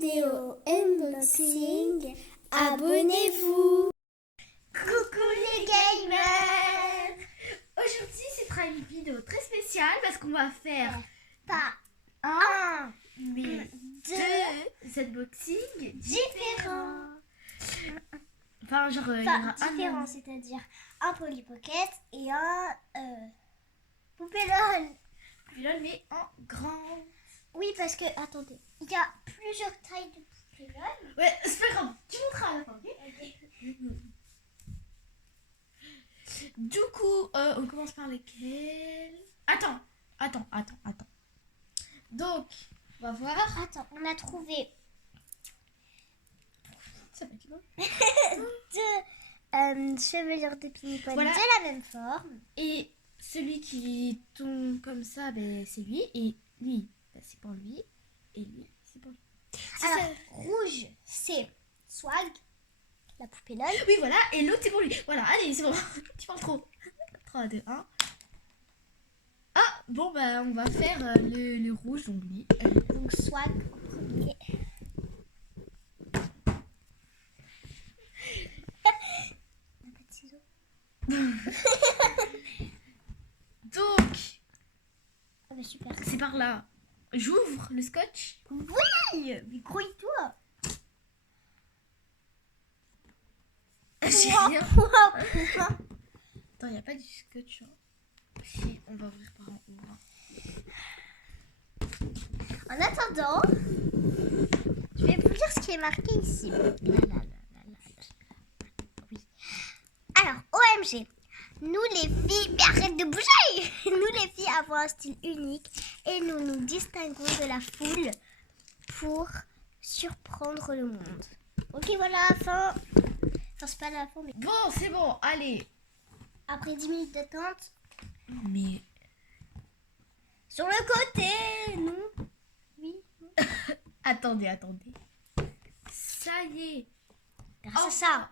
vidéo unboxing, abonnez-vous. Coucou les gamers! Aujourd'hui, ce sera une vidéo très spéciale parce qu'on va faire Pas un, mais deux unboxings différents. Enfin, genre, il y Enfin, aura différents, c'est-à-dire un Polly Pocket et un Poupée LOL. un mais en grand. Oui, parce que, attendez, il y a plusieurs tailles de Poupée LOL. Ouais, c'est pas grave, tu montreras à la fin, ok? Du coup, on commence par lesquels? Attends. Donc, on va voir. Attends, on a trouvé Ça va être long. deux chevelures de Pinipone Voilà. de la même forme. Et celui qui tombe comme ça, ben, c'est lui. Et lui, ben, c'est pour lui. Et lui, c'est pour lui. Alors, rouge, c'est Swag, la Poupée LOL. Oui, voilà. Et l'autre, c'est pour lui. Voilà, allez, c'est bon. Tu parles trop. 3, 2, 1. Ah, bon, bah, on va faire le rouge, donc lui. Donc, Swag en premier. Un peu de ciseaux. Donc, Ah bah super. c'est par là. J'ouvre le scotch. Oui, mais grouille-toi. J'ai Pouah, rien. pouah, pouah. Attends, il n'y a pas du scotch. Hein. Si, on va ouvrir par en haut. En attendant, je vais vous dire ce qui est marqué ici. Oui. Alors, OMG. Nous les filles, mais arrête de bouger. Nous les filles avons un style unique et nous nous distinguons de la foule pour surprendre le monde. Ok, voilà, fin. Enfin, c'est pas la fin, mais Bon, c'est bon, allez. après 10 minutes d'attente, Mais sur le côté, non. Oui. attendez. Ça y est. Grâce à ça.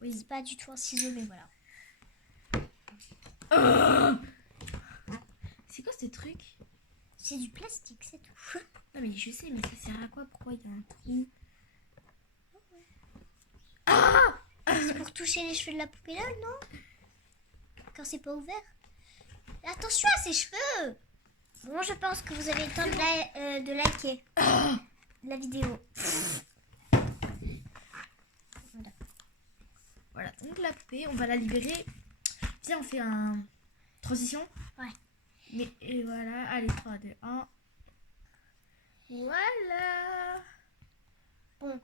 Oui, c'est pas du tout un ciseau, mais voilà. C'est quoi ce truc? C'est du plastique, c'est tout. Non mais je sais, mais ça sert à quoi? Pourquoi il y a un trou? C'est pour toucher les cheveux de la poupée LOL, non? Quand c'est pas ouvert. Attention à ses cheveux. Bon, je pense que vous avez le temps de liker la vidéo. Voilà, donc la poupée, on va la libérer. Viens, on fait un transition. Ouais. Et voilà, allez, 3, 2, 1. Voilà. Bon,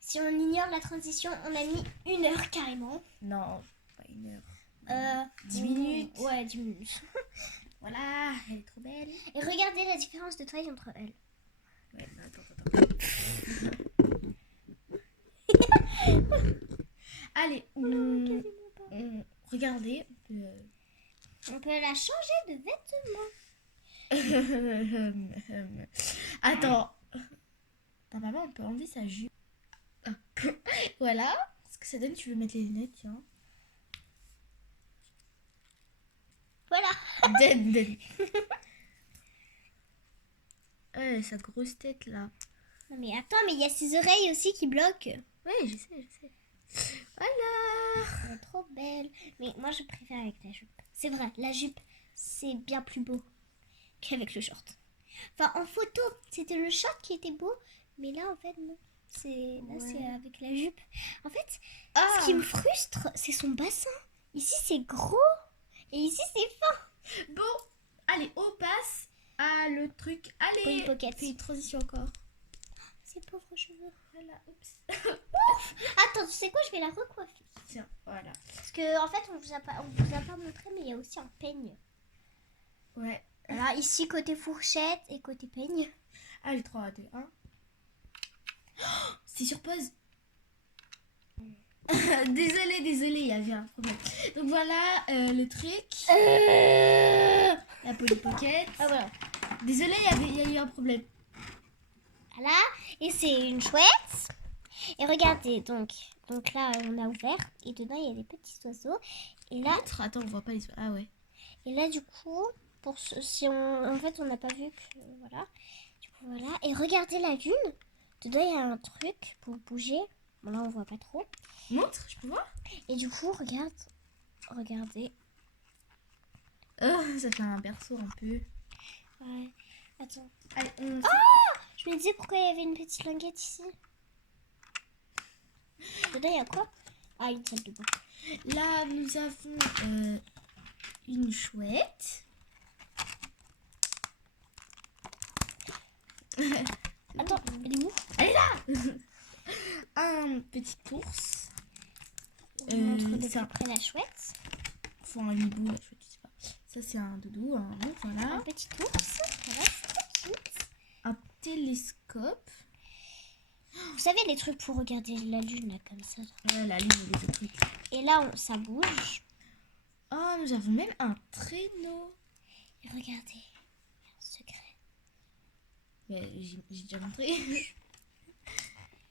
si on ignore la transition, on a mis 1 heure carrément. Non, pas 1 heure. 10 minutes. Ouais, 10 minutes. Voilà, elle est trop belle. Et regardez la différence de taille entre elles. Ouais, non, attends. Allez, regardez. On peut la changer de vêtements. Attends. Maman, on peut enlever sa jupe. Ah. Voilà. Ce que ça donne, tu veux mettre les lunettes, tiens. Voilà. Dead. Sa grosse tête là. Non mais attends, mais il y a ses oreilles aussi qui bloquent. Ouais, je sais. Voilà. Elle est trop belle. Mais moi, je préfère avec la jupe. C'est vrai, la jupe, c'est bien plus beau qu'avec le short. Enfin, en photo, c'était le short qui était beau. Mais là, en fait, non. C'est avec la jupe. En fait, ce qui me frustre, c'est son bassin. Ici, c'est gros. Et ici, c'est fin. Bon, allez, on passe à le truc. Allez, Polly Pocket. fais une transition encore. Ces pauvres cheveux. Voilà, oups. Attends, tu sais quoi, je vais la recoiffer. Tiens, voilà. Parce que en fait, on vous a pas montré, mais il y a aussi un peigne. Ouais. Alors ici, côté fourchette et côté peigne. Allez, 3, 2, 1. C'est sur pause. Désolée, il y avait un problème. Donc voilà le truc. La Polly Pocket. Ah voilà. Désolée, il y a eu un problème. Voilà. Et c'est une chouette. Et regardez, donc là, on a ouvert. Et dedans, il y a des petits oiseaux. Et là, Attends, on voit pas les... Ah ouais. et là du coup, si on... En fait, on n'a pas vu que... Voilà. Du coup, voilà. Et regardez la lune. Dedans, il y a un truc pour bouger. Bon, là, on voit pas trop. Montre, je peux voir. Et du coup, regardez. Ça fait un berceau un peu. Ouais. Attends. Allez, Je me disais pourquoi il y avait une petite languette ici. Dedans, il y a quoi? Ah, une salle de bain. Là, nous avons une chouette. Attends, elle est où? Elle est là. Un petit ours. On montre de ça- plus près la chouette. Enfin, un hibou, la chouette, je sais pas. Ça, c'est un doudou, un ours, Un voilà. petit ours. Voilà, c'est trop cute. Un télescope. Vous savez, les trucs pour regarder la lune, là, comme ça. La lune et les autres trucs. Et là, ça bouge. Oh, nous avons même un traîneau. Et regardez, il y a un secret. Mais j'ai déjà montré.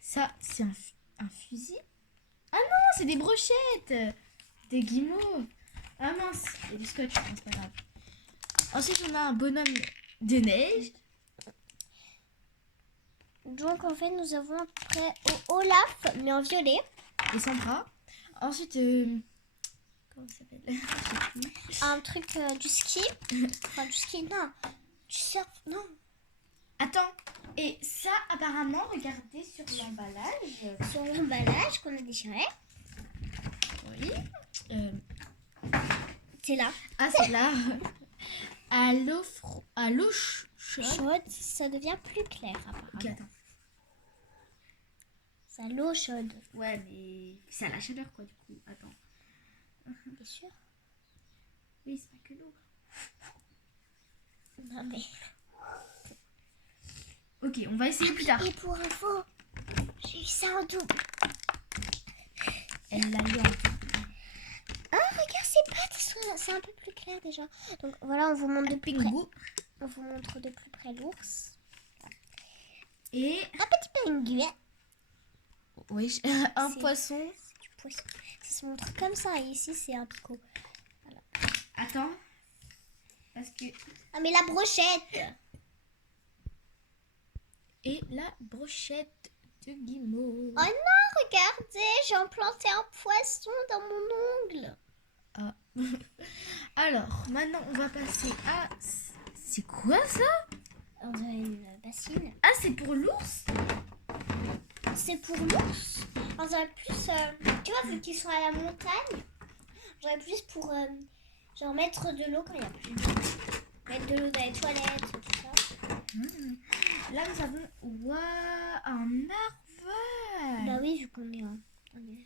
Ça, c'est un fusil. Ah non, c'est des brochettes. Des guimauves. Ah mince, il y a du scotch, bon, c'est pas grave. Ensuite, on a un bonhomme de neige. Donc, en fait, nous avons après Olaf, mais en violet. Et sans bras. Ensuite, comment ça s'appelle? Je sais plus. Un truc du ski. Enfin, du ski, non. Du surf, non. Attends, et ça, apparemment, regardez sur l'emballage. Sur l'emballage qu'on a déchiré. Oui. C'est là. Ah, c'est là. À l'eau chaude. Chaude, ça devient plus clair, apparemment. Ok, attends. C'est à l'eau chaude. Ouais, mais c'est à la chaleur, quoi, du coup. Attends. Bien sûr. Oui, c'est pas que l'eau. Non, mais... Ok, on va essayer plus tard. Et pour info, j'ai eu ça en double. Elle l'a eu en Ah, regarde ses pattes, c'est un peu plus clair déjà. Donc voilà, on vous montre de plus près. pingou. On vous montre de plus près l'ours. Et Un petit pingouin. oui, un C'est- poisson. C'est du poisson. Ça se montre comme ça. Et ici, c'est un picot. Attends. Parce que... Ah, mais la brochette. Et la brochette de guimauve. Oh non, regardez, j'ai implanté un poisson dans mon ongle. Ah. Alors, maintenant, on va passer à... C'est quoi ça? On a une bassine. Ah, c'est pour l'ours? C'est pour l'ours. On dirait plus, tu vois, vu qu'ils sont à la montagne, j'aurais plus pour genre mettre de l'eau quand il n'y a plus d'eau. Mettre de l'eau dans les toilettes, tout ça. Là, nous avons... Waouh, un narval. Bah oui, vu qu'on est en hiver.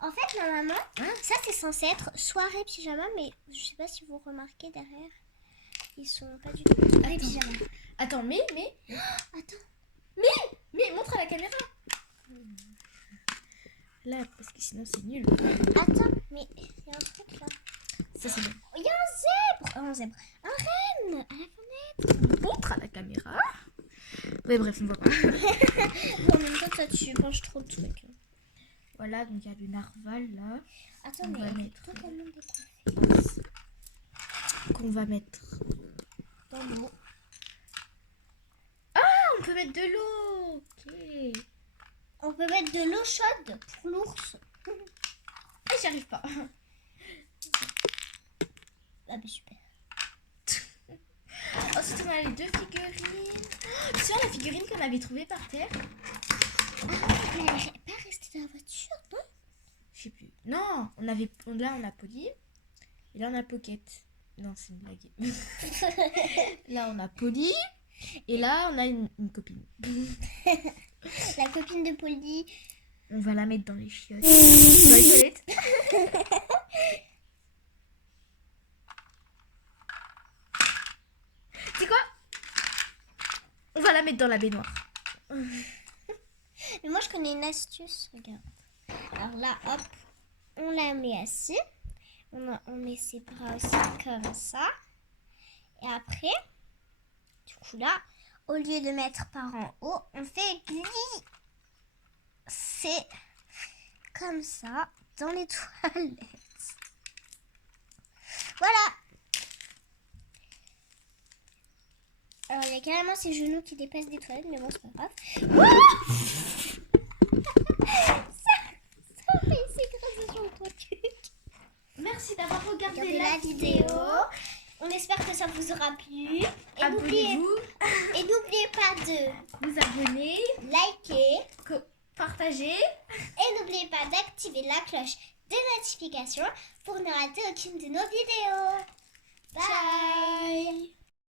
En fait, normalement, ça c'est censé être soirée pyjama, mais je sais pas si vous remarquez derrière, ils sont pas du tout soirée pyjama. Attends, mais... Attends. Mais montre à la caméra. Là, parce que sinon c'est nul. Attends, mais il y a un truc là. Ça c'est bon. Il y a un zèbre. Un zèbre. Un renne à la fenêtre. Montre à la caméra. Mais bref, on voit pas. Bon, en même temps, toi, tu penches trop de trucs. Voilà, donc il y a le narval là. Attends, On mais va mettre- totalement décoiffé. Qu'on va mettre Dans l'eau. Ah, on peut mettre de l'eau. Ok. On peut mettre de l'eau chaude pour l'ours. Ah, j'y arrive pas. Ah, bah super. Ensuite, on a les deux figurines. Tu vois la figurine qu'on avait trouvée par terre? Ah, mais elle n'est pas restée dans la voiture, non? Je sais plus. Non, là on a Polly. Et là on a Pocket. Non, c'est une blague. Là on a Polly. Et là on a une copine. La copine de Polly. On va la mettre dans les chiottes. Dans les toilettes. C'est quoi? On va la mettre dans la baignoire. Mais moi, je connais une astuce, regarde. Alors là, hop, on la met assis. On met ses bras aussi comme ça. Et après, du coup là, au lieu de mettre par en haut, on fait glisser comme ça dans les toilettes. Voilà. Alors, il y a carrément ses genoux qui dépassent des toilettes, mais bon, c'est pas grave. Ça fait c'est grâce à ton truc. Merci d'avoir regardé Regardez la vidéo. On espère que ça vous aura plu. Et Abonnez-vous, n'oubliez pas de vous abonner, liker. partager. Et n'oubliez pas d'activer la cloche de notification pour ne rater aucune de nos vidéos. Bye. Bye.